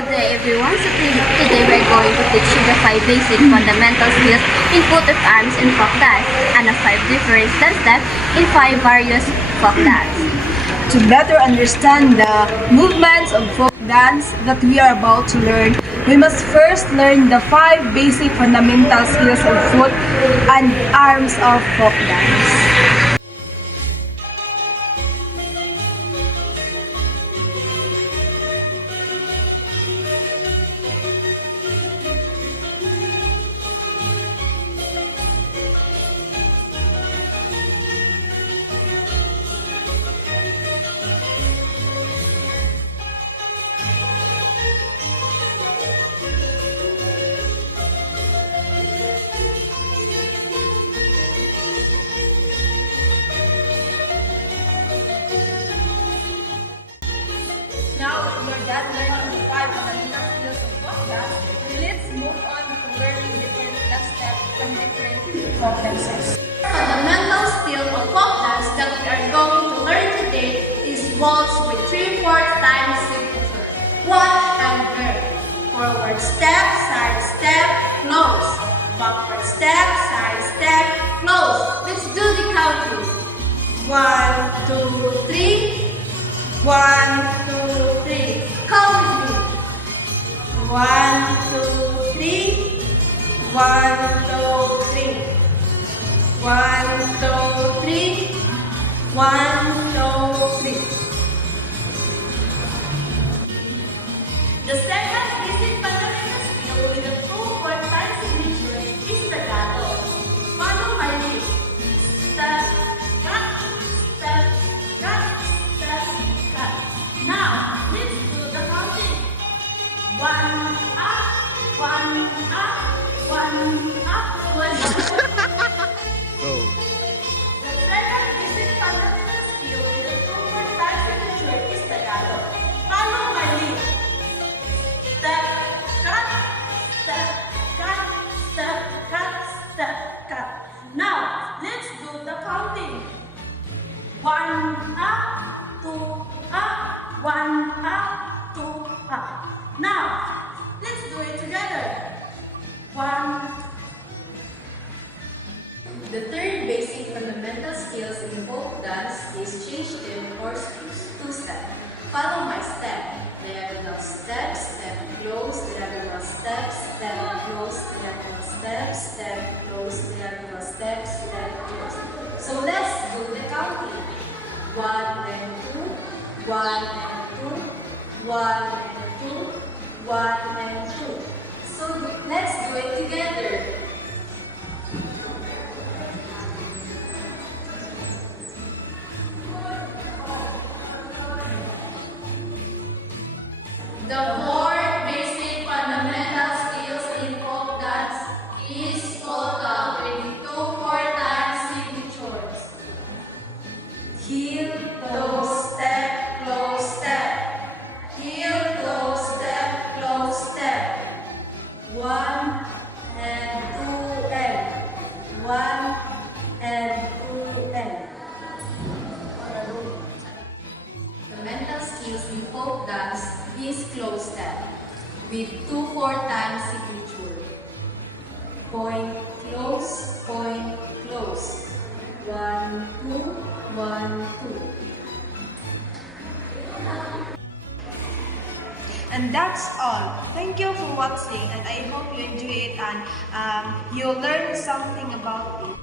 Good day everyone. Today we're going to teach you the 5 basic fundamental skills in foot of arms and folk dance and the 5 different dance steps in 5 various folk dance. To better understand the movements of folk dance that we are about to learn, we must first learn the 5 basic fundamental skills of foot and arms of folk dance. Now that we're done learning the 5 fundamental skills of folk dance, let's move on to learning different dance steps from different folk dances. Fundamental skill of folk dance that we are going to learn today is waltz with 3/4 time signature. Watch and learn. Forward step, side step, close. Backward step, side step, close. Let's do the counting. 1, 2, 3. 1, 2, 3. Count with me. 1, 2, 3. 1, 2, 3. 1, 2, 3. 1, 2, 3. The second basic fundamental skill with a 2/4 time signature is Tagalog. Follow my lead. Step, cut, step, cut, step, cut. Now, let's do the counting. 1 up, 1 up, 1 up, 1 up. The second basic fundamental skill with a 2/4 time signature is Tagalog. Follow my lead. Step, cut, step, cut, step, cut, step, cut. Now, let's do the counting. 1 up, 2 up, 1 up, 2 up. Now, let's do it together. 1. The third basic fundamental skills in folk dance is change step or two-step. Follow my step. Diagonal step, step close, diagonal step, step close, diagonal step, step close, diagonal step, step close. So let's do the counting. 1 and 2, 1 and 2, 1 and 2, 1 and 2. So let's do it together. The fourth basic fundamental skills in folk dance is polka with 2/4 time signatures. Heel, close, step, close, step. Heel, close, step, close, step. 1 and 2 and 1 and 2 and. The mental skills in folk dance is close step with 2/4 time signature. Point, close, point, close. 1, 2, 1, 2. And that's all. Thank you for watching, and I hope you enjoy it and you'll learn something about it.